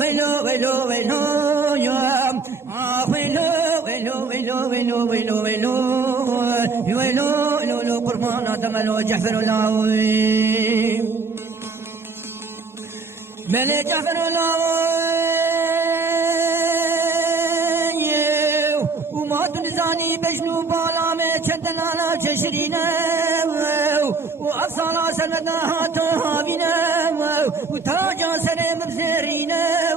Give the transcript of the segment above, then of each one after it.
ويلو ويلو ويلو ويلو يا ويلو ويلو ويلو ويلو ويلو ويلو ويلو لولو قربان تملو جعفر اللاوي من جعفر اللاوي وما تنزاني بجنو بالا ما چندنا چشرينا وأفصالا سندها تهابنا وتاجا سنة مبزرينا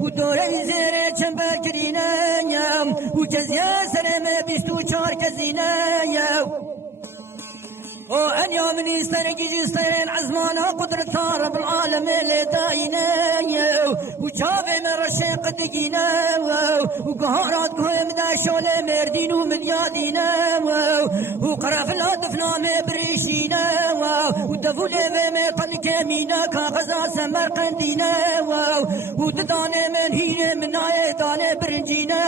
ودوري زيري چنبر كرينا وجزيا سنة مبستو چار كزينا وأن يومني سنجي سين عزمانا قدرة رب العالمين لداينا وشافي من رشيق دقينا وقهارات قهم دا شولي مردين ومديادينا وقرف لا دفنا مبريشينا ودفولي بميطن كمينا كاغزا سمرقندينا ودداني من هيني من آيتاني برنجينا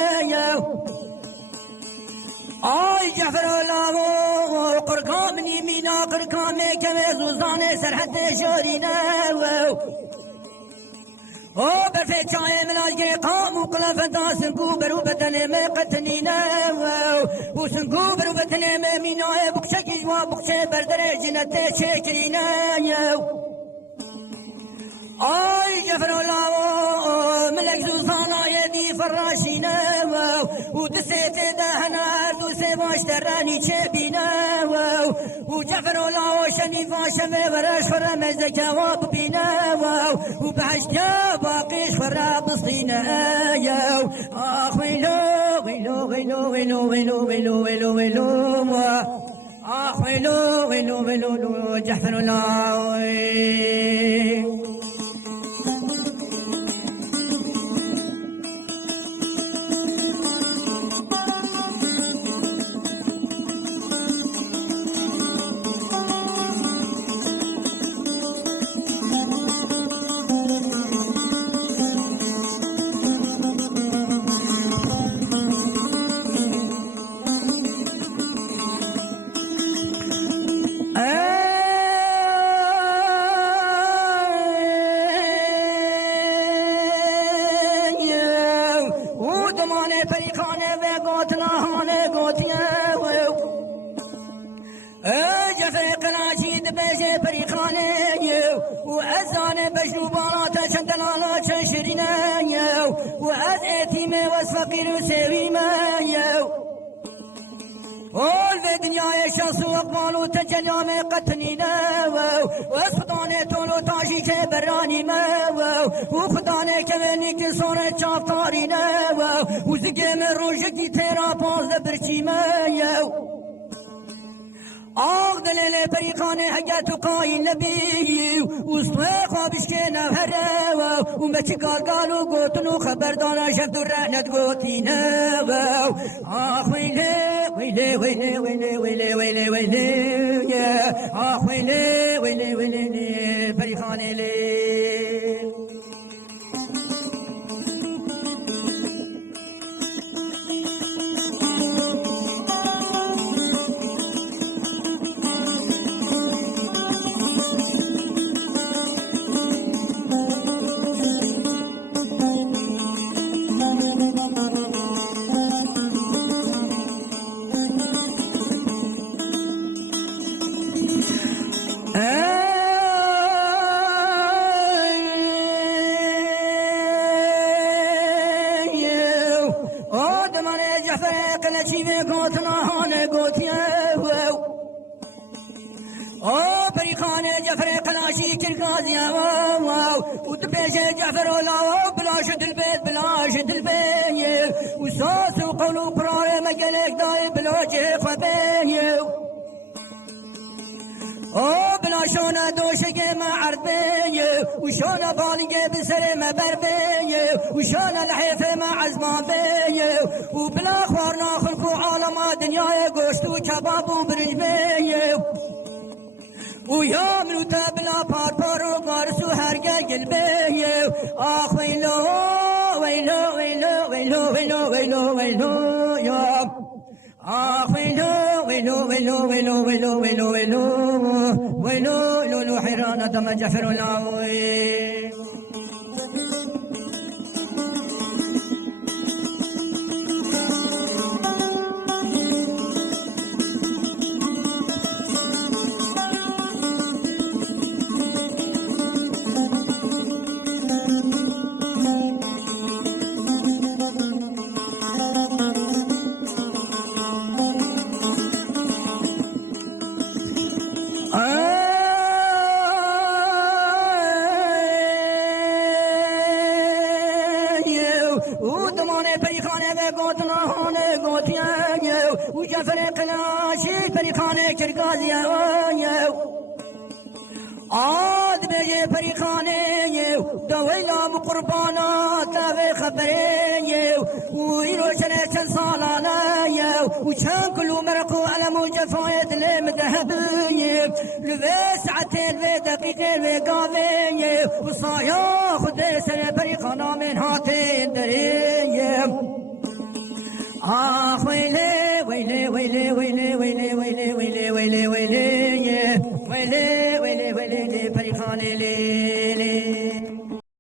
آي جعفر الله قرقامني مينا قرقامي كميزوزاني سرحد شورينا برفي چاي ملاجي قام وقلافة دا سنكوبر وبدني ما قتنينا وسنكوبر وبدني ما مينا بكشة جوا بكشة بردري جنة شكرينا آي جعفر الله ملك زوزانا يدي فراشينا ودسيت دهنا دوسي باشتراني چبينا وجعفر الله وشنيفا شمي ورش فرمز جواب بينا وبعشتا باقيش فراب صينا آخ ويلو ويلو ويلو ويلو ويلو ويلو ويلو ويلو آخ ويلو ويلو ويلو جعفر الله وأزان بجنوبانا چندنا چنشرينا وأز اتيم واسفقير سويما قول في دنيا شخص وقبالو تجنام قتنينا واسفطاني طولو تاشي كبراني ما وخداني كماني كسوني چافتارينا وزقي من روشكي تيرا باز برشيما آغ دليل بريقاني حقاتو قاين نبي وصلي خوابش كينا هرا ومتي قالو قوتنو خبردانا شفتو رعنت قوتينا آخ ويلي ويلي ويلي ويلي ويلي ويلي ويلي آخ ويلي ويلي ويلي بريقاني لي جعفر الله بلاشد البيت بلاشد البيت وصوص وقولوا براي مقالك داي بلاجه خبيه بلاشونا دوشك ما عربيه وشونا بالي بسر ما بربيه وشونا الحيفه ما عزمان بيه وبلا خوارنا خلقوا عالم دنيا قوشت وكباب وبرجبيه ويا منو تبلا باربارو بارسو هرقا قلبي آخ ويلو ويلو ويلو ويلو ويلو ويلو ويلو يا آخ ويلو ويلو ويلو ويلو ويلو ويلو ويلو ويلو لولو حيرانة دم جعفر العوي پریخانه و گوتناهانه گوتیه و جفر قلاشی پریخانه کرگازیه عاد بيجي فريقاني دويلا مقربانات لا خبري ويروشنا كان صالانا وكان كل مرقو على مجفايت المذهبي لبس عتين في دقيقة في قاضي وصايا خد سنة فريقنا من هاتين دري ويلي ويلي ويلي ويلي ويلي ويلي ويلي